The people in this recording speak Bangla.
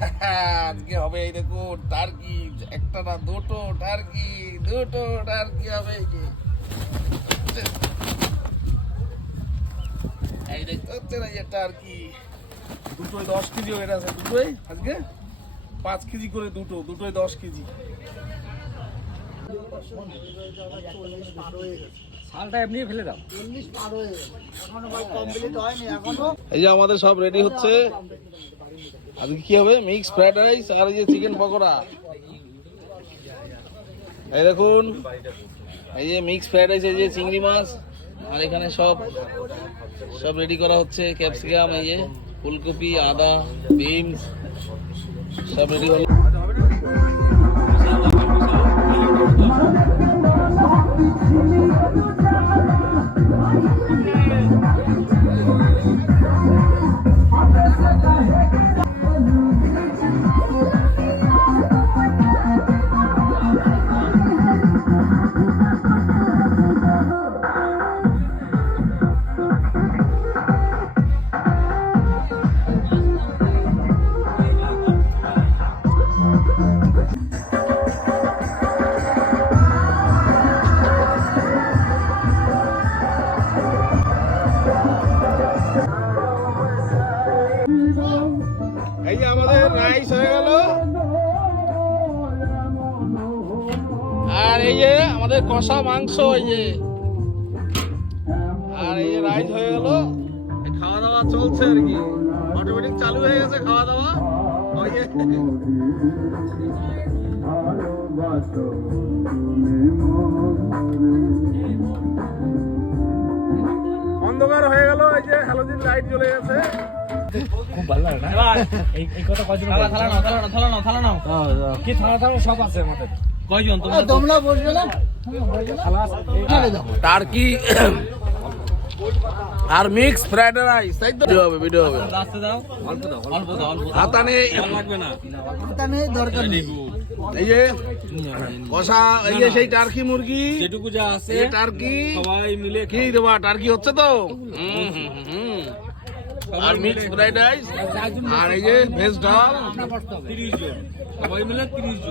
আজকে হবে এই দেখুন টার্কি একটা না দুটো টার্কি দুটো টার্কি হবে এই দেখতে হচ্ছে না যে টার্কি। দুটোই দশ কেজি হয়ে আছে দুটোই আজকে? পাঁচ কেজি করে দুটো দুটোই দশ কেজি। শালটা এমনি ফেলে দাও। এই যে আমাদের সব রেডি হচ্ছে। আজকে কি হবে? মিক্স ফ্রাইড রাইস আর এই যে চিকেন পকোড়া। এই দেখুন, এই যে মিক্স ফ্রাইড রাইস এই যে চিংড়ি মাছ, আর এখানে সব সব রেডি করা হচ্ছে ক্যাপসিকাম এই যে ফুলকপি, আদা বিনস সব রেডি হলো এই গেল। আর এই যে আমাদের কষা মাংস, এই যে। আর এই যে রাইস হয়ে গেল। খাওয়া দাওয়া চলছে আর কি। অটোমেটিক চালু হয়ে গেছে খাওয়া দাওয়া অন্ধকার হয়ে গেল, এই যে হ্যালোজিন লাইট জ্বলে গেছে। খুব ভালো লাগে না? এই এই কথা কয়জন থালা থালা নাও থালা নাও থালা নাও থালা নাও। কি থালা থালা সব আছে আমাদের? কয়জন? তোমরা তোমরা বসবে না? টার্কি আর মিক্স ফ্রাইড রাইস তাই তো? ভিডিও হবে ভিডিও হবে। লাস্টে দাও। অল্প দাও অল্প দাও অল্প হাতা নেই। লাগবে না। কথা নেই দরকার নেই। এই যে কষা এই যে সেই টার্কি মুরগি। যেটুকু যা আছে টার্কি সবাই মিলে কি দেবা? টার্কি হচ্ছে তো? হুম, হুম, হুম। আর মিক্স ফ্রাইড রাইস আর এই যে ভেজ ডাল। তিরিশ জন। সবাই মিলে তিরিশ জন।